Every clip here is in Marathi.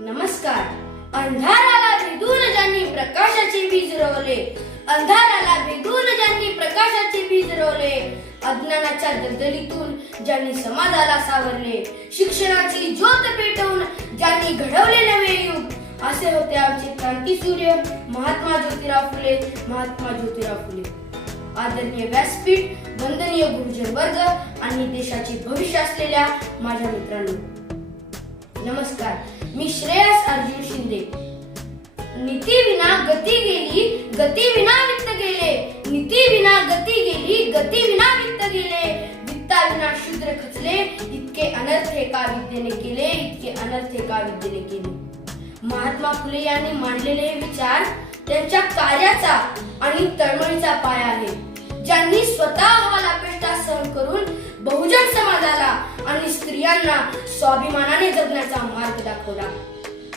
नमस्कार. अंधाराला भेदून ज्यांनी प्रकाशाचे बीज रोवले अंधाराला भेदून ज्यांनी प्रकाशाचे बीज रोवले अज्ञानाच्या दलदलीतून ज्यांनी समाजाला सावरले शिक्षणाची ज्योत पेटवून ज्यांनी घडवले नवे युग असे होते आमचे क्रांती सूर्य महात्मा ज्योतिराव फुले महात्मा ज्योतिराव फुले. आदरणीय व्यासपीठ वंदनीय गुरुजन वर्ग आणि देशाचे भविष्य असलेल्या माझ्या मित्रांनो नमस्कार. मी श्रेयस अर्जुन शिंदे. नीती विना गती गेली गती विना वित्त गेले. नीती विना गती गेली गती विना वित्त गेले. वित्ता विना शूद्र खचले इतके अनर्थ एका विद्येने केले इतके अनर्थ एका विद्येने केले? महात्मा फुले यांनी मांडलेले हे विचार त्यांच्या कार्याचा आणि तळमळीचा पाया आहे. ज्यांनी स्वतः हवाला पेष्टा सहन करून बहुजन समाजाला आणि स्त्रियांना स्वाभिमानाने जगण्याचा मार्ग दाखवला.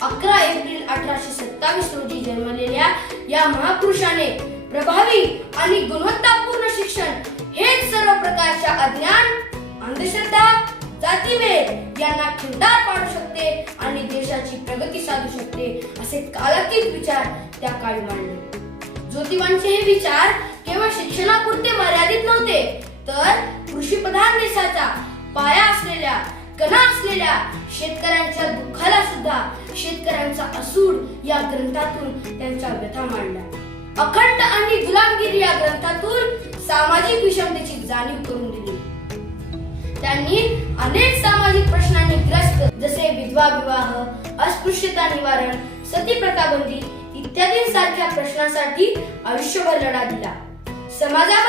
अकरा एप्रिल अठराशे सत्तावीस रोजी जन्मलेल्या या महापुरुषाने प्रभावी आणि गुणवत्तापूर्ण शिक्षण हेच सर्व प्रकारच्या अज्ञान अंधश्रद्धा जातीभेद यांना खिंडार पाडू शकते आणि देशाची प्रगती साधू शकते असे कालातीत विचार त्या काळी मांडले. ज्योतिबांचे हे विचार केवळ शिक्षणापुरते मर्यादित नव्हते तर कृषी प्रधान देशाचा पाया असलेल्या कणा असलेल्या शेतकऱ्यांच्या दुःखाला सुद्धा शेतकऱ्यांचा असूड या ग्रंथातून त्यांच्या व्यथा मांडल्या. अखंड आणि गुलामगिरी या ग्रंथातून सामाजिक विषमतेची जाणीव करून दिली. त्यांनी अनेक सामाजिक प्रश्नांनी ग्रस्त जसे विधवा विवाह अस्पृश्यता निवारण सती प्रथाबंदी इत्यादी सारख्या प्रश्नांसाठी आयुष्यभर लढा दिला. समाजावर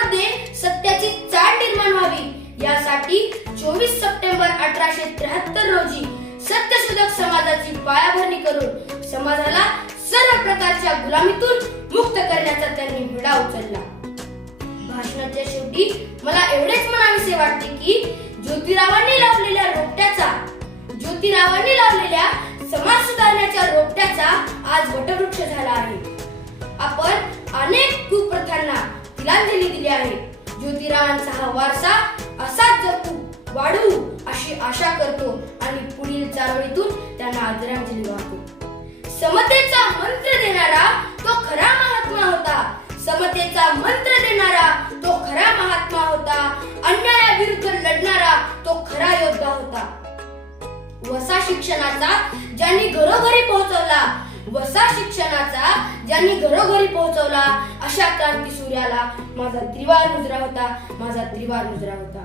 साठी चोवीस सप्टेंबर अठराशे त्र्याहत्तर रोजी सत्यशोधक समाजाची पायाभरणी करून समाजाला सर्व प्रकारच्या गुलामीतून मुक्त करण्याचा त्यांनी विडा उचलला. भाषणाच्या शेवटी मला एवढेच म्हणावेसे वाटते की ज्योतिरावांनी लावलेल्या रोपट्याचा ज्योतिरावांनी लावलेल्या समाज सुधारण्याच्या रोपट्याचा आज वटवृक्ष झाला आहे. आपण अनेक कुप्रथांना तिलांजली दिली आहे. ज्योतिरावांचा हा वारसा अशी आशा करतो आणि पुढील चारोळीतून त्यांना आदरांजली वाहतो. समतेचा मंत्र देणारा तो खरा महात्मा होता. समतेचा मंत्र देणारा तो खरा महात्मा होता. अन्यायाविरुद्ध लढणारा तो खरा योद्धा होता. वसा शिक्षणाचा ज्यांनी घरोघरी पोहोचवला वसा शिक्षणाचा ज्यांनी घरोघरी पोहोचवला अशा क्रांती सूर्याला माझा त्रिवार मुजरा होता माझा त्रिवार मुजरा होता.